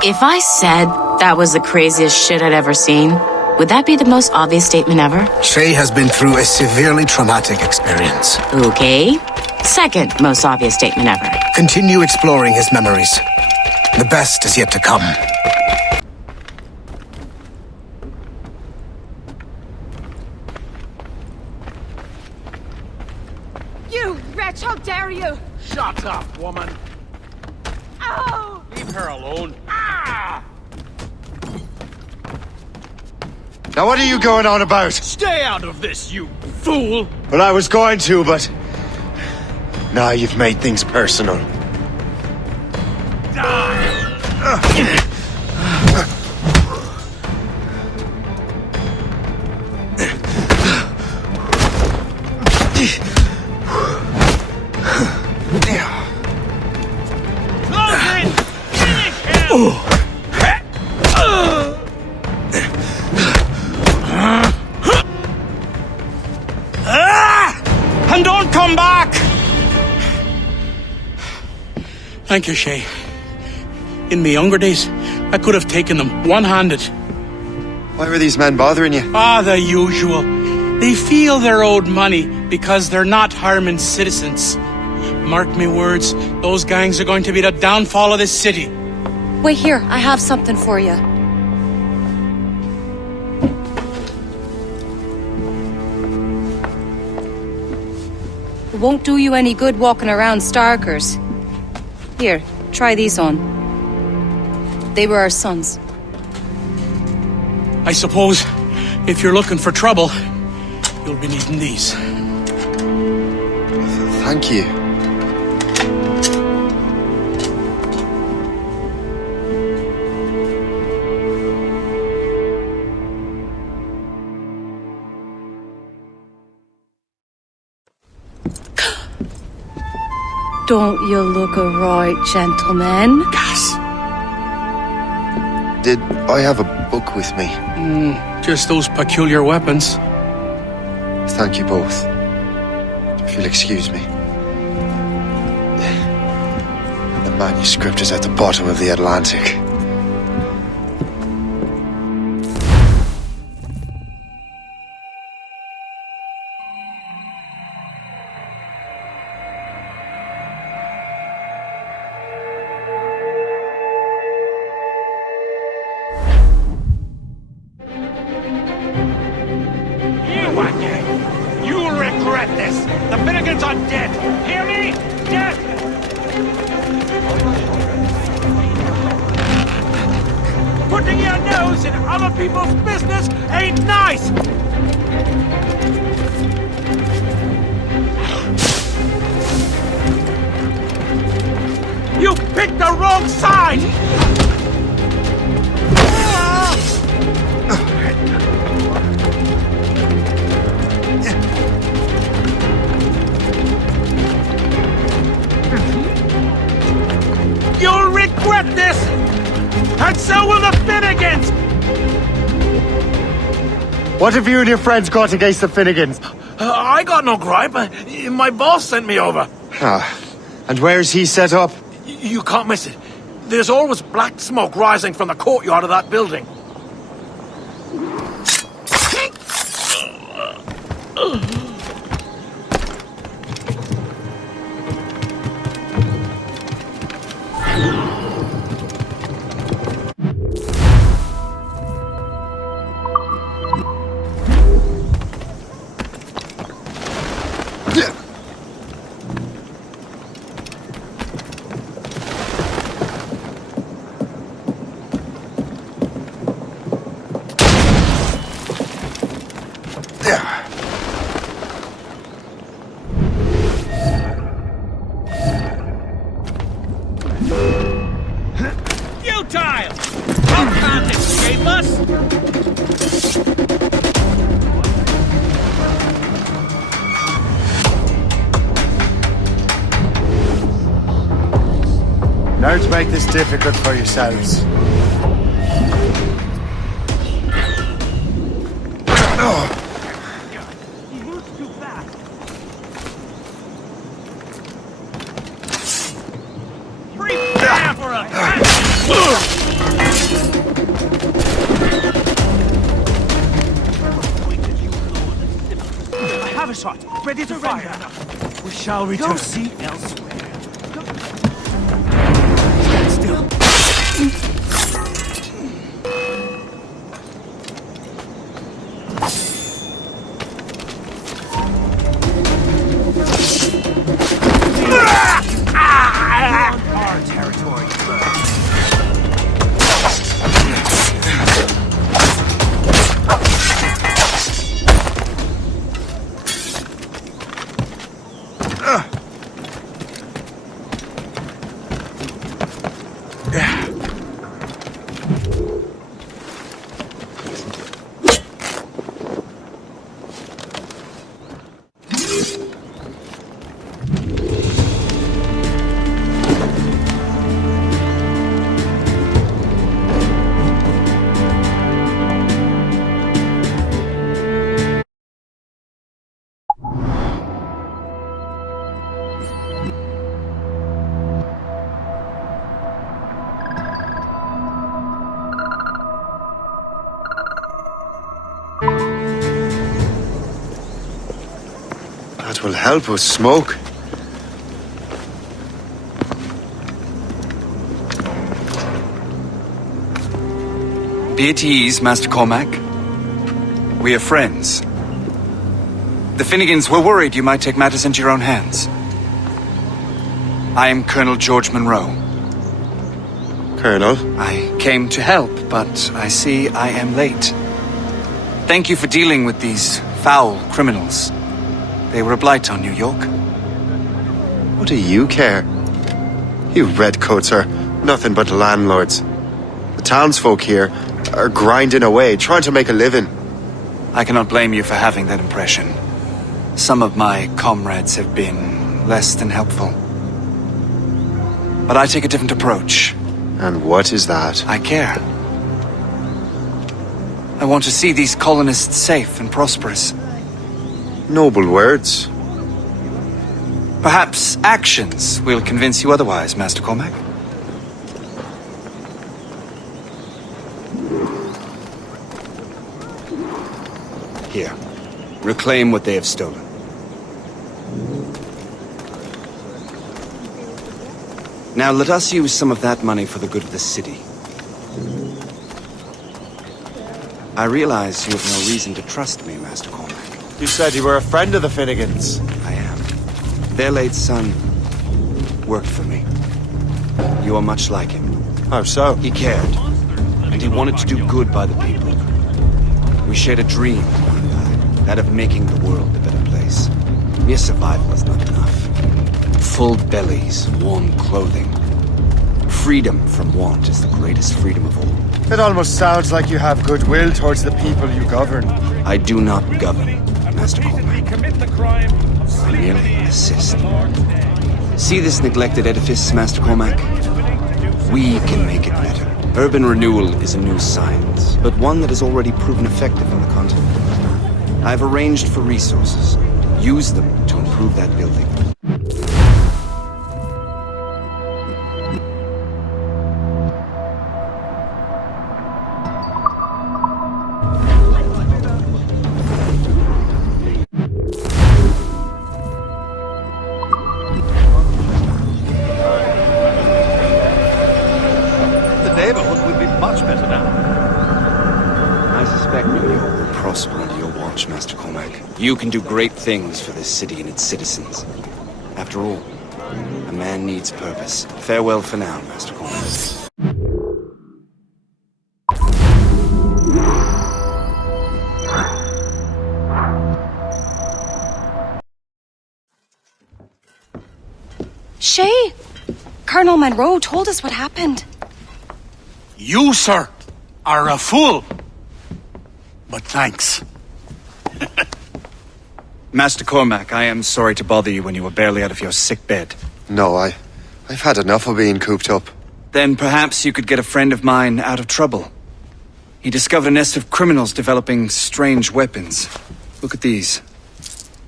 If I said that was the craziest shit I'd ever seen, would that be the most obvious statement ever? Shay has been through a severely traumatic experience. Okay. Second most obvious statement ever. Continue exploring his memories. The best is yet to come. You wretch, how dare you! Shut up, woman! Ow! Leave her alone. Ah! Now what are you going on about? Stay out of this, you fool! Well, I was going to, but... Now you've made things personal. And don't come back! Thank you, Shay. In my younger days, I could have taken them one-handed. Why were these men bothering you? Ah, the usual. They feel they're owed money because they're not harming citizens. Mark me words, those gangs are going to be the downfall of this city. Wait here, I have something for you. It won't do you any good walking around Starkers. Here, try these on. They were our sons. I suppose, if you're looking for trouble, you'll be needing these. Thank you. Don't you look a right gentleman? Gas! Did I have a book with me? Just those peculiar weapons. Thank you both. If you'll excuse me. The manuscript is at the bottom of the Atlantic. You'll regret this! The Finnegans are dead! Hear me? Dead! Putting your nose in other people's business ain't nice! You picked the wrong side! You'll regret this! And so will the Finnegans! What have you and your friends got against the Finnegans? I got no gripe. My boss sent me over. And where's he set up? You can't miss it. There's always black smoke rising from the courtyard of that building. Futile! You can't escape us! Don't make this difficult for yourselves. He moves too fast. Free fire for us! shot. Ready to fire. We shall return. Go see elsewhere. Stand still. Our territory. That will help us smoke. Be at ease, Master Cormac. We are friends. The Finnegans were worried you might take matters into your own hands. I am Colonel George Monroe. Colonel? I came to help, but I see I am late. Thank you for dealing with these foul criminals. They were a blight on New York. What do you care? You redcoats are nothing but landlords. The townsfolk here are grinding away, trying to make a living. I cannot blame you for having that impression. Some of my comrades have been less than helpful. But I take a different approach. And what is that? I care. I want to see these colonists safe and prosperous. Noble words. Perhaps actions will convince you otherwise, Master Cormac. Here. Reclaim what they have stolen. Now let us use some of that money for the good of the city. I realize you have no reason to trust me, Master Cormac. You said you were a friend of the Finnegans. I am. Their late son worked for me. You are much like him. How so? He cared, and he wanted to do good by the people. We shared a dream, that of making the world a better place. Mere survival is not enough. Full bellies, warm clothing. Freedom from want is the greatest freedom of all. It almost sounds like you have goodwill towards the people you govern. I do not govern, Master Cormac. I merely assist. See this neglected edifice, Master Cormac? We can make it better. Urban renewal is a new science, but one that has already proven effective on the continent. I've arranged for resources. Use them to improve that building. You can do great things for this city and its citizens. After all, a man needs purpose. Farewell for now, Master Cormac. Shay! Colonel Monroe told us what happened. You, sir, are a fool. But thanks. Master Cormac, I am sorry to bother you when you were barely out of your sick bed. No, I've had enough of being cooped up. Then perhaps you could get a friend of mine out of trouble. He discovered a nest of criminals developing strange weapons. Look at these.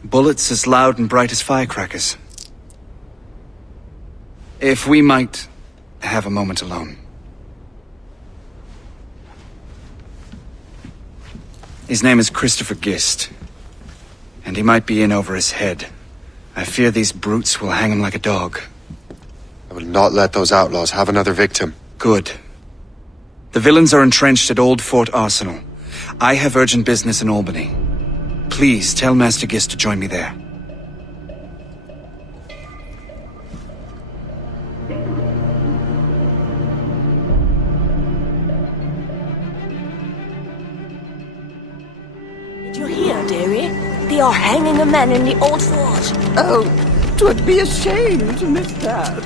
Bullets as loud and bright as firecrackers. If we might have a moment alone. His name is Christopher Gist. And he might be in over his head. I fear these brutes will hang him like a dog. I will not let those outlaws have another victim. Good. The villains are entrenched at Old Fort Arsenal. I have urgent business in Albany. Please tell Master Gist to join me there. Did you hear, dearie? They are hanging a man in the old fort. Oh, 'twould be a shame to miss that.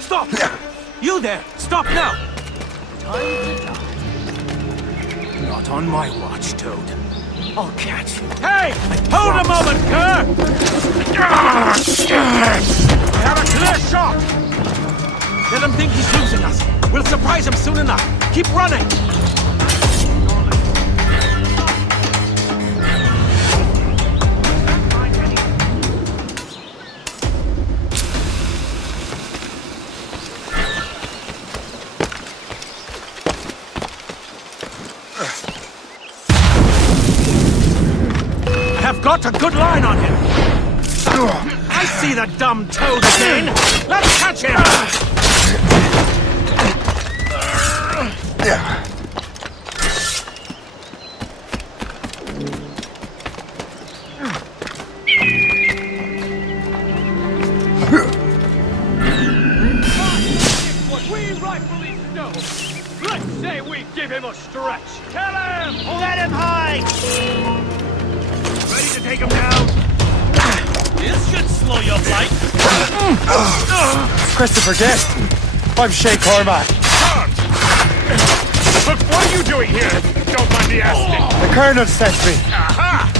Stop! You there! Stop now! Time to die. Not on my watch, Toad. I'll catch you. Hey! Hold a moment, Kerr! I have a clear shot! Let him think he's losing us. We'll surprise him soon enough. Keep running! Got a good line on him. I see the dumb toad again. Let's catch him. What we rightfully know. Let's say we give him a stretch. Kill him. Let him hide. Ready to take him down? This should slow your flight. Christopher Guest. I'm Shay Cormac. Look, what are you doing here? Don't mind me asking. The Colonel sent me. Aha!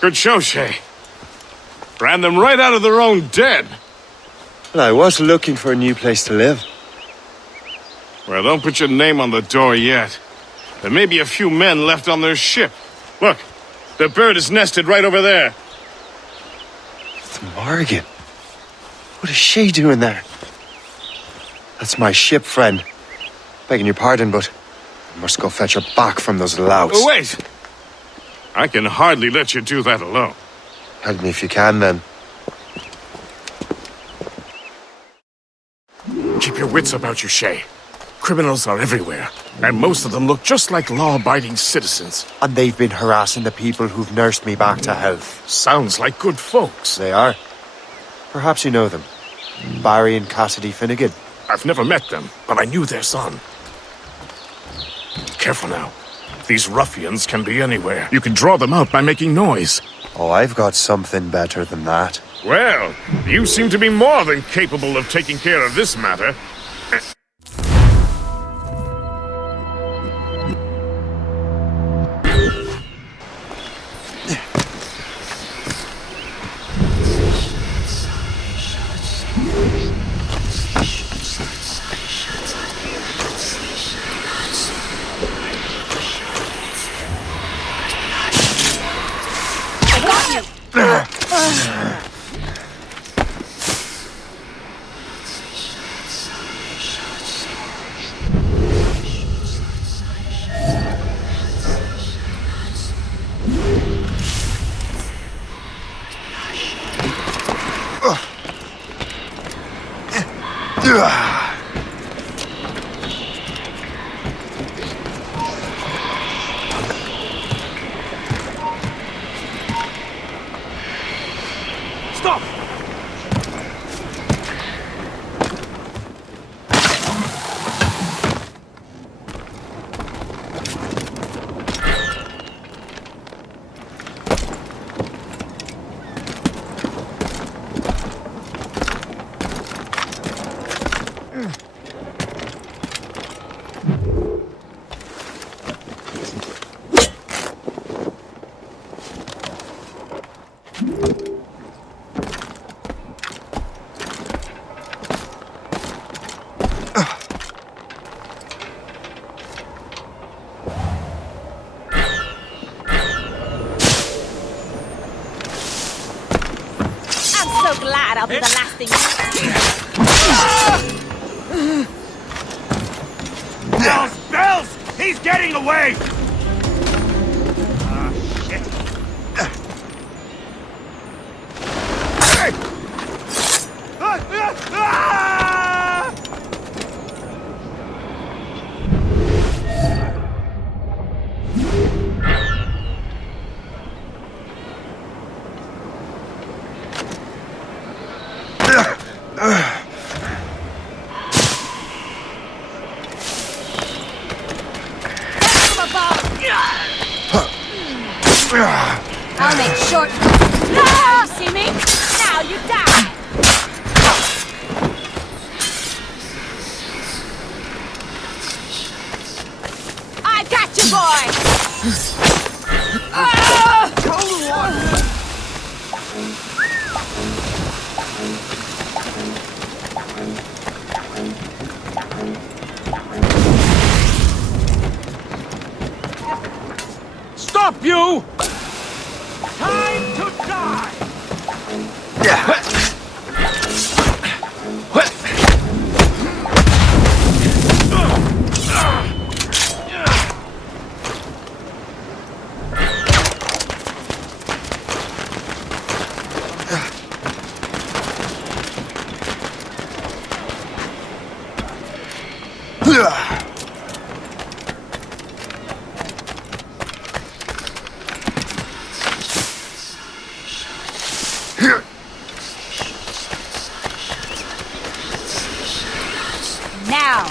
Good show, Shay. Ran them right out of their own den. Well, I was looking for a new place to live. Well, don't put your name on the door yet. There may be a few men left on their ship. Look, the bird is nested right over there. It's Morrigan. What is she doing there? That's my ship, friend. Begging your pardon, but I must go fetch her back from those louts. Oh, wait! I can hardly let you do that alone. Help me if you can, then. Keep your wits about you, Shay. Criminals are everywhere, and most of them look just like law-abiding citizens. And they've been harassing the people who've nursed me back to health. Sounds like good folks. They are. Perhaps you know them. Barry and Cassidy Finnegan. I've never met them, but I knew their son. Careful now. These ruffians can be anywhere. You can draw them out by making noise. Oh, I've got something better than that. Well, you seem to be more than capable of taking care of this matter. Stop! I'm so glad I'll be the last thing. Bells! He's getting away! Ah, shit. Hey! Ah! I'll make short. Now you see me? Now you die! I got you, boy! Stop, you! Time to die! Now!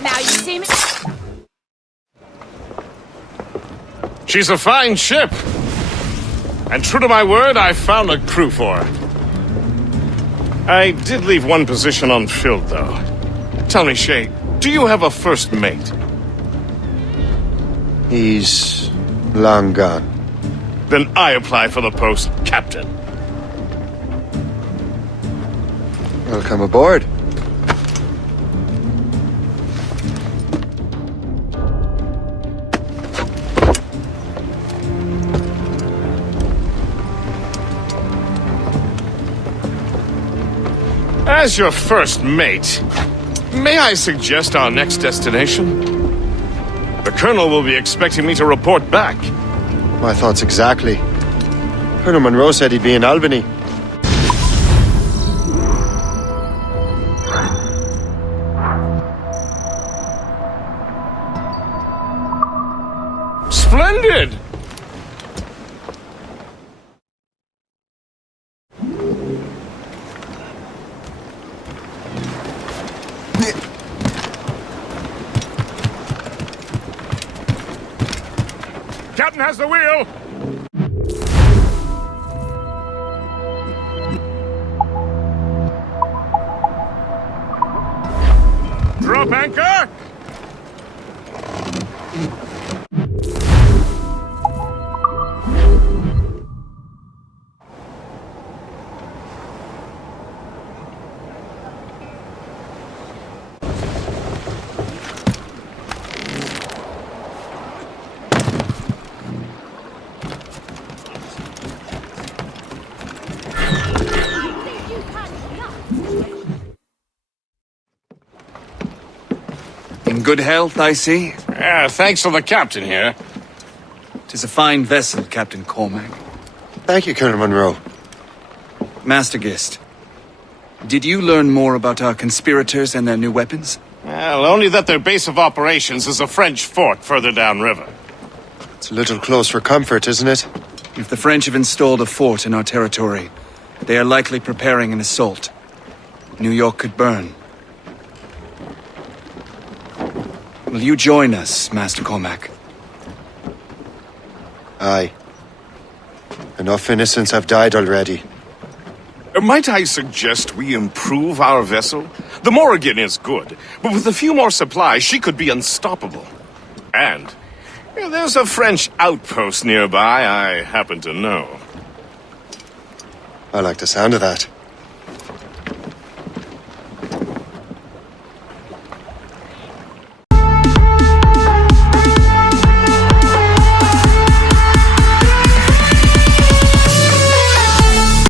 Now you see me? She's a fine ship. And true to my word, I found a crew for her. I did leave one position unfilled, though. Tell me, Shay, do you have a first mate? He's long gone. Then I apply for the post, Captain. Welcome aboard. As your first mate, may I suggest our next destination? The Colonel will be expecting me to report back. My thoughts exactly. Colonel Monroe said he'd be in Albany. Splendid! Captain has the wheel! good health, I see. Thanks to the captain here. 'Tis a fine vessel, Captain Cormac. Thank you, Colonel Monroe. Master Gist, did you learn more about our conspirators and their new weapons? Well, only that their base of operations is a French fort further downriver. It's a little close for comfort, isn't it? If the French have installed a fort in our territory, they are likely preparing an assault. New York could burn. Will you join us, Master Cormac? Aye. Enough innocents have died already. Might I suggest we improve our vessel? The Morrigan is good, but with a few more supplies, she could be unstoppable. And there's a French outpost nearby I happen to know. I like the sound of that.